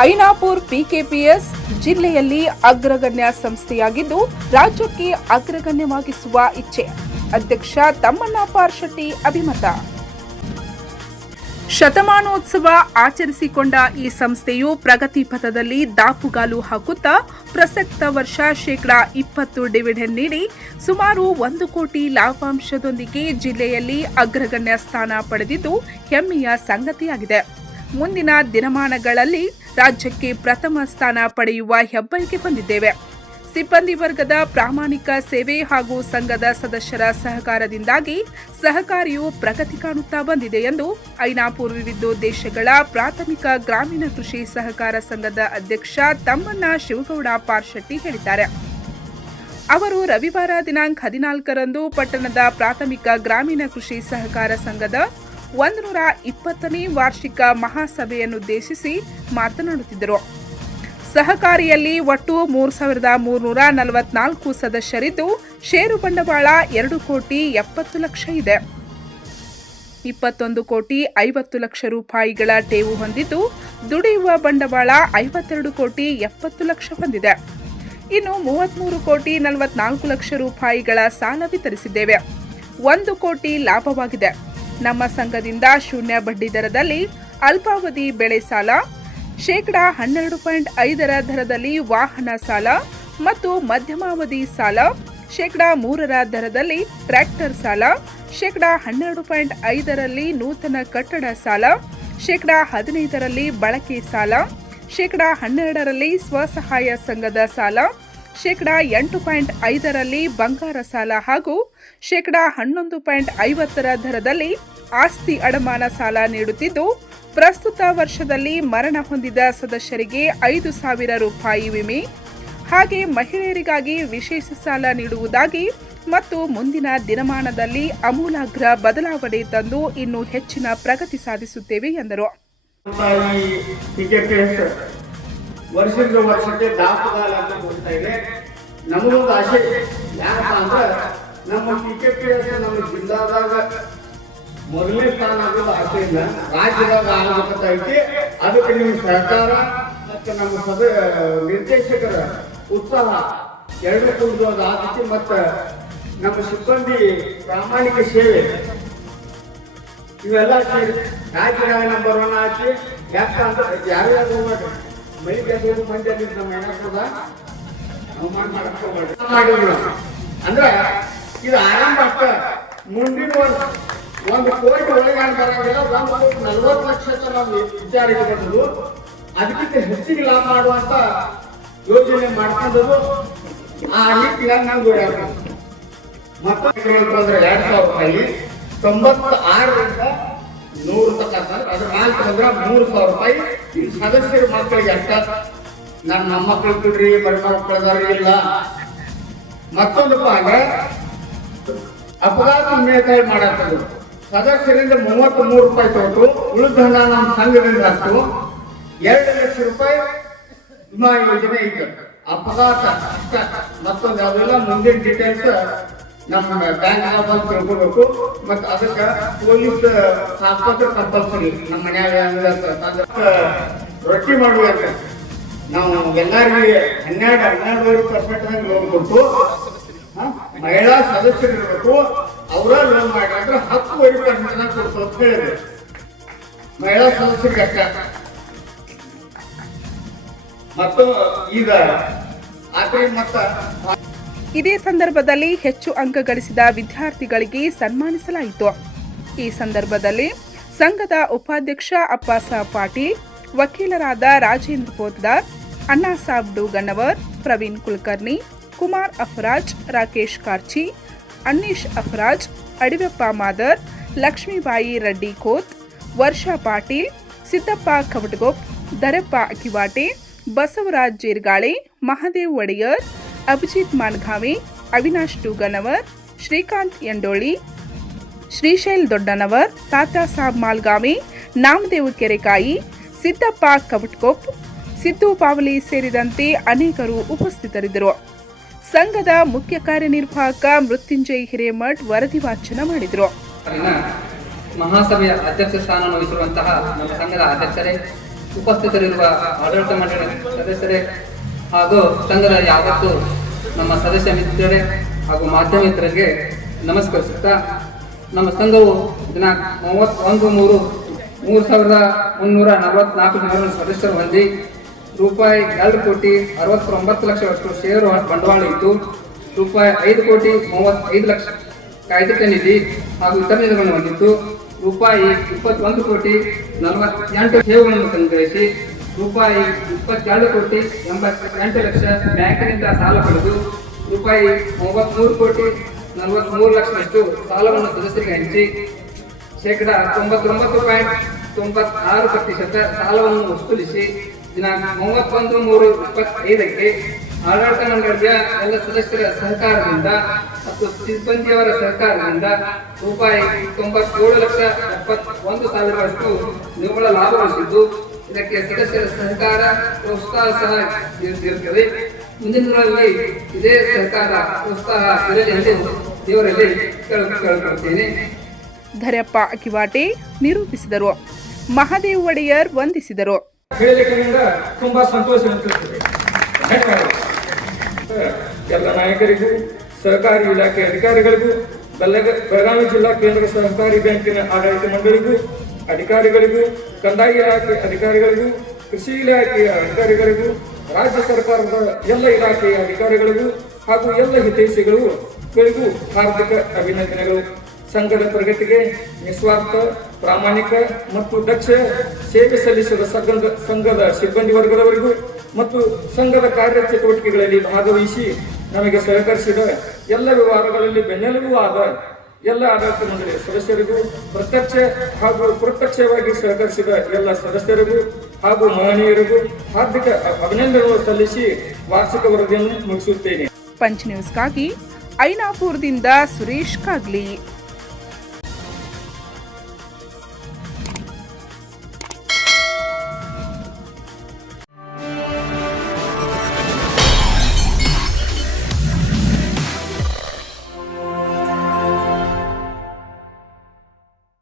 Ainapur PKPS ಜಿಲ್ಲೆಯಲ್ಲಿ ಅಗ್ರಗಣ್ಯ ಸಂಸ್ಥೆಯಾಗಿದ್ದು, ರಾಜ್ಯಕ್ಕೆ ಅಗ್ರಗಣ್ಯವಾಗಿಸುವ ಇಚ್ಛೆ. ಅಧ್ಯಕ್ಷ ತಮ್ಮಣ್ಣ ಪಾರ್ಶೆಟ್ಟಿ ಅಭಿಮತ. ಶತಮಾನೋತ್ಸವ ಆಚರಿಸಿಕೊಂಡ ಈ ಸಂಸ್ಥೆಯು ಪ್ರಗತಿ ಪಥದಲ್ಲಿ ದಾಪುಗಾಲು ಹಾಕುತ್ತಾ, ಪ್ರಸಕ್ತ ವರ್ಷ ಶೇಕಡಾ ಇಪ್ಪತ್ತು ಡಿವಿಡೆಂಡ್ ನೀಡಿ ಸುಮಾರು ಒಂದು ಕೋಟಿ ಲಾಭಾಂಶದೊಂದಿಗೆ ಜಿಲ್ಲೆಯಲ್ಲಿ ಅಗ್ರಗಣ್ಯ ಸ್ಥಾನ ಪಡೆದಿದ್ದು, ಹೆಮ್ಮೆಯ ಸಂಗತಿಯಾಗಿದೆ. ಮುಂದಿನ ದಿನಮಾನಗಳಲ್ಲಿ ರಾಜ್ಯಕ್ಕೆ ಪ್ರಥಮ ಸ್ಥಾನ ಪಡೆಯುವ ಹೆಬ್ಬಯಕೆ ಹೊಂದಿದ್ದೇವೆ ಸಿಬ್ಬಂದಿ ವರ್ಗದ ಪ್ರಾಮಾಣಿಕ ಸೇವೆ ಹಾಗೂ ಸಂಘದ ಸದಸ್ಯರ ಸಹಕಾರದಿಂದಾಗಿ ಸಹಕಾರಿಯು ಪ್ರಗತಿ ಕಾಣುತ್ತಾ ಬಂದಿದೆ ಎಂದು ಐನಾಪುರ್ ದೇಶಗಳ ಪ್ರಾಥಮಿಕ ಗ್ರಾಮೀಣ ಕೃಷಿ ಸಹಕಾರ ಸಂಘದ ಅಧ್ಯಕ್ಷ ತಮ್ಮಣ್ಣ ಶಿವಗೌಡ ಪಾರ್ಶೆಟ್ಟಿ ಹೇಳಿದ್ದಾರೆ. ಅವರು ರವಿವಾರ ದಿನಾಂಕ ಹದಿನಾಲ್ಕರಂದು ಪಟ್ಟಣದ ಪ್ರಾಥಮಿಕ ಗ್ರಾಮೀಣ ಕೃಷಿ ಸಹಕಾರ ಸಂಘದ ಒಂದು ನೂರ ಇಪ್ಪತ್ತನೇ ವಾರ್ಷಿಕ ಮಹಾಸಭೆಯನ್ನುದ್ದೇಶಿಸಿ ಮಾತನಾಡುತ್ತಿದ್ದರು. ಸಹಕಾರಿಯಲ್ಲಿ ಒಟ್ಟು ಮೂರು ಸಾವಿರದ ಮೂರುನೂರ ನಲವತ್ನಾಲ್ಕು ಸದಸ್ಯರಿದ್ದು, ಷೇರು ಬಂಡವಾಳ ಎರಡು ಕೋಟಿ ಎಪ್ಪತ್ತು ಲಕ್ಷ ಇದೆ. ಇಪ್ಪತ್ತೊಂದು ಕೋಟಿ ಐವತ್ತು ಲಕ್ಷ ರೂಪಾಯಿಗಳ ಟೇವು ಹೊಂದಿದ್ದು, ದುಡಿಯುವ ಬಂಡವಾಳ ಐವತ್ತೆರಡು ಕೋಟಿ ಎಪ್ಪತ್ತು ಲಕ್ಷ ಹೊಂದಿದೆ. ಇನ್ನು ಮೂವತ್ಮೂರು ಕೋಟಿ ನಲವತ್ನಾಲ್ಕು ಲಕ್ಷ ರೂಪಾಯಿಗಳ ಸಾಲ ವಿತರಿಸಿದ್ದೇವೆ. ಒಂದು ಕೋಟಿ ಲಾಭವಾಗಿದೆ. ನಮ್ಮ ಸಂಘದಿಂದ ಶೂನ್ಯ ಬಡ್ಡಿ ದರದಲ್ಲಿ ಅಲ್ಪಾವಧಿ ಬೆಳೆ ಸಾಲ, ಶೇಕಡಾ ಹನ್ನೆರಡು ಪಾಯಿಂಟ್ ಐದರ ದರದಲ್ಲಿ ವಾಹನ ಸಾಲ ಮತ್ತು ಮಧ್ಯಮಾವಧಿ ಸಾಲ, ಶೇಕಡಾ ಮೂರರ ದರದಲ್ಲಿ ಟ್ರ್ಯಾಕ್ಟರ್ ಸಾಲ, ಶೇಕಡಾ ಹನ್ನೆರಡು ಪಾಯಿಂಟ್ ಐದರಲ್ಲಿ ನೂತನ ಕಟ್ಟಡ ಸಾಲ, ಶೇಕಡಾ ಹದಿನೈದರಲ್ಲಿ ಬಳಕೆ ಸಾಲ, ಶೇಕಡಾ ಹನ್ನೆರಡರಲ್ಲಿ ಸ್ವಸಹಾಯ ಸಂಘದ ಸಾಲ ಶೇಕಡಾ ಎಂಟು ಪಾಯಿಂಟ್ ಐದರಲ್ಲಿ ಬಂಗಾರ ಸಾಲ ಹಾಗೂ ಶೇಕಡಾ ಹನ್ನೊಂದು ಪಾಯಿಂಟ್ ಐವತ್ತರ ದರದಲ್ಲಿ ಆಸ್ತಿ ಅಡಮಾನ ಸಾಲ ನೀಡುತ್ತಿದ್ದು ಪ್ರಸ್ತುತ ವರ್ಷದಲ್ಲಿ ಮರಣ ಹೊಂದಿದ ಸದಸ್ಯರಿಗೆ ಐದು ಸಾವಿರ ರೂಪಾಯಿ ವಿಮೆ ಹಾಗೆ ಮಹಿಳೆಯರಿಗಾಗಿ ವಿಶೇಷ ಸಾಲ ನೀಡುವುದಾಗಿ ಮತ್ತು ಮುಂದಿನ ದಿನಮಾನದಲ್ಲಿ ಅಮೂಲಾಗ್ರ ಬದಲಾವಣೆ ತಂದು ಇನ್ನೂ ಹೆಚ್ಚಿನ ಪ್ರಗತಿ ಸಾಧಿಸುತ್ತೇವೆ ಎಂದರು ವರ್ಷದಿಂದ ವರ್ಷಕ್ಕೆ ದಾಪುಗಾಲ ಅಂತ ಹೋಗ್ತಾ ಇದೆ. ನಮಗೊಂದು ಆಸೆ. ಯಾಕಪ್ಪ ಅಂದ್ರೆ ನಮ್ಮ ಟಿಕೆಟ್ ನಮ್ಮ ಜಿಲ್ಲಾದಾಗ ಮೊದಲನೇ ಸ್ಥಾನ ಆಗೋದು ಆಸೆ ರಾಜ್ಯದಾಗ ಆಗಬೇಕಂತ ಐತಿ. ಅದಕ್ಕೆ ನಿಮ್ಮ ಸರ್ಕಾರ ಮತ್ತು ನಮ್ಮ ಸದ, ನಿರ್ದೇಶಕರ ಉತ್ಸಾಹ ಎರಡು ಕುರಿತು ಅದು ಆಗುತ್ತೆ ಮತ್ತು ನಮ್ಮ ಸಿಬ್ಬಂದಿ ಪ್ರಾಮಾಣಿಕ ಸೇವೆ. ಇವೆಲ್ಲ ಸೇರಿ ರಾಜ್ಯದಾಗ ನಂಬರ್ ಒನ್ ಆಚೆ ಯಾಕಂದ್ರೆ ಯಾರ್ಯಾರು ಹೋಗ್ಬೇಡ್ರಿ ಅಂದ್ರೆ ಇದು ಆರಂಭ ಅಷ್ಟ ಮುಂದಿನ ಒಂದು ಒಂದು ಕೋಟಿ ಒಳಗೆ ಬರಂಗಿಲ್ಲ ನಲ್ವತ್ತು ಲಕ್ಷ ನಾವು ವಿಚಾರ ಇಟ್ಕೊಂಡದ್ದು ಅದಕ್ಕಿಂತ ಹೆಚ್ಚಿಗೆ ಲಾಭ ಮಾಡುವಂತ ಯೋಜನೆ ಮಾಡ್ಕೊಂಡದ್ದು ಆ ನಿಟ್ಟಿನಲ್ಲಿ ನಾವು ಮತ್ತೊಂದು ಬಂದ್ರೆ ಎರಡ್ ಸಾವಿರ ರೂಪಾಯಿ ತೊಂಬತ್ತ ಆರರಿಂದ ನೂರು ತಕ್ಕ ಅದ್ರ ನಾಲ್ಕು ಅಂದ್ರೆ ಮೂರು ಸಾವಿರ ರೂಪಾಯಿ ಈ ಸದಸ್ಯರ ಮಕ್ಕಳಿಗೆ ಅಷ್ಟ ನನ್ನ ಮೊಮ್ಮಕ್ಕಳು ಬಿಡ್ರಿ ಬಡ ಮಕ್ಕಳದಾರ ಇಲ್ಲ. ಮತ್ತೊಂದಪ್ಪ ಅಂದ್ರೆ ಅಪಘಾತ ವಿಮೆಕಾಯಿ ಮಾಡತ್ತದು ಸದಸ್ಯರಿಂದ ಮೂವತ್ತ್ ಮೂರು ರೂಪಾಯಿ ತೊಗೊಟ್ಟು ಉಳಿದ ಹಣ ನಮ್ಮ ಸಂಘದಿಂದ ಹತ್ತು ಎರಡು ಲಕ್ಷ ರೂಪಾಯಿ ವಿಮಾ ಯೋಜನೆ ಐತೆ. ಅಪಘಾತ ಮತ್ತೊಂದು ಯಾವ್ದಿಲ್ಲ ಮುಂದಿನ ಡೀಟೇಲ್ಸ್ ನಮ್ಮ ಬ್ಯಾಂಕ್ ಬಂದು ತಿಳ್ಕೊಬೇಕು. ಮತ್ತೆ ಅದಕ್ಕೆ ಪೊಲೀಸ್ ಆಸ್ಪತ್ರೆ ಕಂಪಲ್ಸರಿ ನಮ್ಮ ಮನ್ಯಾಗ ರೊಟ್ಟಿ ಮಾಡುವಾಗ ನಾವು ಎಲ್ಲರಿಗೆ ಹನ್ನೆರಡು, ಹನ್ನೆರಡುವರೆ ಪರ್ಸೆಂಟ್ ಲೋನ್ ಕೊಟ್ಟು? ಮಹಿಳಾ ಸದಸ್ಯರು ಇರಬೇಕು ಅವರ ಲೋನ್ ಮಾಡಿದ್ರೆ ಹತ್ತುವರೆ ಪರ್ಸೆಂಟ್ ಕೊಡ್ತು ಅಂತ ಹೇಳಿದ್ರು. ಮಹಿಳಾ ಸದಸ್ಯರಿಗೆ ಅಷ್ಟ ಮತ್ತು ಈಗ ಆದ್ರೆ ಮತ್ತ ಇದೇ ಸಂದರ್ಭದಲ್ಲಿ ಹೆಚ್ಚು ಅಂಕ ಗಳಿಸಿದ ವಿದ್ಯಾರ್ಥಿಗಳಿಗೆ ಸನ್ಮಾನಿಸಲಾಯಿತು. ಈ ಸಂದರ್ಭದಲ್ಲಿ ಸಂಘದ ಉಪಾಧ್ಯಕ್ಷ ಅಪ್ಪಾಸಾಬ್ ಪಾಟೀಲ್, ವಕೀಲರಾದ ರಾಜೇಂದ್ರ ಪೋದ್ದಾರ್ ಅಣ್ಣಾಸಾಬ್ ಡೂಗಣ್ಣವರ್, ಪ್ರವೀಣ್ ಕುಲಕರ್ಣಿ, ಕುಮಾರ್ ಅಫರಾಜ್, ರಾಕೇಶ್ ಕಾರ್ಚಿ, ಅನ್ನೀಶ್ ಅಫರಾಜ್, ಅಡಿವೆಪ್ಪ ಮಾದರ್, ಲಕ್ಷ್ಮೀಬಾಯಿ ರೆಡ್ಡಿ ಕೋತ್, ವರ್ಷಾ ಪಾಟೀಲ್, ಸಿದ್ದಪ್ಪ ಕವಟಗೋಪ್, ದರಪ್ಪ ಅಕಿವಾಟೆ, ಬಸವರಾಜ್ ಜೀರ್ಗಾಳೆ, ಮಹಾದೇವ್ ಒಡೆಯರ್ ಅಭಿಜಿತ್ ಮಾನ್ಘಾವಿ, ಅವಿನಾಶ್ ಟೂಗನವರ್ ಶ್ರೀಕಾಂತ್ ಎಂಡೋಳಿ, ಶ್ರೀಶೈಲ್ ದೊಡ್ಡನವರ್, ತಾತಾ ಸಾಬ್ ಮಾಲ್ಗಾವಿ, ನಾಮದೇವ್ ಕೆರೆಕಾಯಿ, ಸಿದ್ದಪ್ಪ ಕವಟ್ಕೊಪ್, ಸಿದ್ದು ಪಾವಲಿ ಸೇರಿದಂತೆ ಅನೇಕರು ಉಪಸ್ಥಿತರಿದ್ದರು. ಸಂಘದ ಮುಖ್ಯ ಕಾರ್ಯನಿರ್ವಾಹಕ ಮೃತ್ಯುಂಜಯ್ ಹಿರೇಮಠ್ ವರದಿ ವಾಚನ ಮಾಡಿದರು. ಮಹಾಸಭೆಯ ಅಧ್ಯಕ್ಷ ಸ್ಥಾನ ವಹಿಸಿರುವಂತಹ ನಮ್ಮ ಸಂಘದ ಅಧ್ಯಕ್ಷರೇ, ಉಪಸ್ಥಿತರಿರುವ ಆಡಳಿತ ಮಂಡಳಿ ಸದಸ್ಯರೇ ಹಾಗೂ ಸಂಘದ ಯಾವತ್ತು ನಮ್ಮ ಸದಸ್ಯ ಮಿತ್ರರೇ ಹಾಗೂ ಮಾಧ್ಯಮ ಮಿತ್ರರಿಗೆ ನಮಸ್ಕರಿಸುತ್ತಾ, ನಮ್ಮ ಸಂಘವು ದಿನಾಂಕ ಮೂವತ್ತೊಂದು ಮೂರು ಮೂರು ಸಾವಿರದ ಮುನ್ನೂರ ನಲವತ್ನಾಲ್ಕು ಜನರನ್ನು ಸದಸ್ಯರು ಹೊಂದಿ ರೂಪಾಯಿ ಎರಡು ಕೋಟಿ ಅರವತ್ತೊಂಬತ್ತು ಲಕ್ಷವಷ್ಟು ಷೇರು ಬಂಡವಾಳ ಇತ್ತು ರೂಪಾಯಿ ಐದು ಕೋಟಿ ಮೂವತ್ತೈದು ಲಕ್ಷ ಕಾಯ್ದೆ ನಿಧಿ ಹಾಗೂ ಇತರ ನಿಧಿಗಳನ್ನು ಹೊಂದಿತ್ತು ರೂಪಾಯಿ ಇಪ್ಪತ್ತೊಂದು ಕೋಟಿ ನಲವತ್ತೆಂಟು ಸೇವೆಗಳನ್ನು ಸಂಗ್ರಹಿಸಿ ರೂಪಾಯಿ ಇಪ್ಪತ್ತೆರಡು ಕೋಟಿ, ಎಂಬತ್ತೆಂಟು ಲಕ್ಷ ಬ್ಯಾಂಕಿನಿಂದ ಸಾಲ ಪಡೆದು ರೂಪಾಯಿ ಮೂವತ್ತ್ಮೂರು ಕೋಟಿ ನಲವತ್ತ್ಮೂರು ಲಕ್ಷದಷ್ಟು ಸಾಲವನ್ನು ಸದಸ್ಯರಿಗೆ ಹಂಚಿ ಶೇಕಡ ತೊಂಬತ್ತೊಂಬತ್ತು ಪಾಯಿಂಟ್ ತೊಂಬತ್ತಾರು ಪ್ರತಿಶತ ಸಾಲವನ್ನು ವಸೂಲಿಸಿ ದಿನಾಂಕ ಮೂವತ್ತೊಂದು ಮೂರು ಇಪ್ಪತ್ತೈದಕ್ಕೆ ಆಡಳಿತ ಮಂಡಳಿಯ ಎಲ್ಲ ಸದಸ್ಯರ ಸಹಕಾರದಿಂದ ಮತ್ತು ಸಿಬ್ಬಂದಿಯವರ ಸಹಕಾರದಿಂದ ರೂಪಾಯಿ ತೊಂಬತ್ತೇಳು ಲಕ್ಷ ಎಪ್ಪತ್ತೊಂದು ಸಾವಿರಗಳಷ್ಟು ನಿವ್ವಳ ಲಾಭ ಗಳಿಸಿದ್ದು ಇದಕ್ಕೆ ಸದಸ್ಯರ ಸಹಕಾರ ಪ್ರೋತ್ಸಾಹ ಸಹ ಇರುತ್ತದೆ ಮುಂದಿನ ದಿನಗಳಲ್ಲಿ ಇದೇ ಸಹಕಾರ ಪ್ರೋತ್ಸಾಹ ಇರಲಿ ಎಂದು ದೇವರಲ್ಲಿ ಕೇಳಿಕೊಳ್ಳುತ್ತೇನೆ ಧರಪ್ಪ ಧರ್ಯಪ್ಪ ಅಕಿವಾಟೆ ನಿರೂಪಿಸಿದರು. ಮಹಾದೇವ್ ಒಡೆಯರ್ ವಂದಿಸಿದರು. ತುಂಬಾ ಸಂತೋಷ ಅನಿಸುತ್ತದೆ. ಎಲ್ಲ ನಾಯಕರಿಗೂ ಸಹಕಾರಿ ಇಲಾಖೆ ಅಧಿಕಾರಿಗಳಿಗೂ ಬೆಳಗ ಬೆಳಗಾವಿ ಜಿಲ್ಲಾ ಕೇಂದ್ರ ಸಹಕಾರಿ ಬ್ಯಾಂಕಿನ ಆಡಳಿತ ಮಂಡಳಿಗೂ ಅಧಿಕಾರಿಗಳಿಗೂ, ಕಂದಾಯ ಇಲಾಖೆ ಅಧಿಕಾರಿಗಳಿಗೂ, ಕೃಷಿ ಇಲಾಖೆಯ ಅಧಿಕಾರಿಗಳಿಗೂ, ರಾಜ್ಯ ಸರ್ಕಾರದ ಎಲ್ಲ ಇಲಾಖೆಯ ಅಧಿಕಾರಿಗಳಿಗೂ ಹಾಗೂ ಎಲ್ಲ ಹಿತೈಷಿಗಳಿಗೂ ಗಳಿಗೂ ಹಾರ್ದಿಕ ಅಭಿನಂದನೆಗಳು. ಸಂಘದ ಪ್ರಗತಿಗೆ ನಿಸ್ವಾರ್ಥ, ಪ್ರಾಮಾಣಿಕ ಮತ್ತು ದಕ್ಷ ಸೇವೆ ಸಲ್ಲಿಸಿದ ಸಂಘದ ಸಂಘದ ಸಿಬ್ಬಂದಿ ವರ್ಗದವರಿಗೂ ಮತ್ತು ಸಂಘದ ಕಾರ್ಯಚಟುವಟಿಕೆಗಳಲ್ಲಿ ಭಾಗವಹಿಸಿ ನಮಗೆ ಸಹಕರಿಸಿದ ಎಲ್ಲ ವ್ಯವಹಾರಗಳಲ್ಲಿ ಬೆನ್ನೆಲುಬು ಆದ ಎಲ್ಲ ಆಡಳಿತ ಮಂಡಳಿಯ ಸದಸ್ಯರಿಗೂ, ಪ್ರತ್ಯಕ್ಷ ಹಾಗೂ ಪ್ರತ್ಯಕ್ಷವಾಗಿ ಸಹಕರಿಸಿದ ಎಲ್ಲ ಸದಸ್ಯರಿಗೂ ಹಾಗೂ ಮಹನೀಯರಿಗೂ ಹಾರ್ದಿಕ ಅಭಿನಂದನೆಗಳು ಸಲ್ಲಿಸಿ ವಾರ್ಷಿಕ ವರದಿಯನ್ನು ಮುಗಿಸುತ್ತೇನೆ. ಪಂಚ್ ನ್ಯೂಸ್ಗಾಗಿ ಐನಾಪುರದಿಂದ ಸುರೇಶ್ ಕಾಗ್ಲಿ.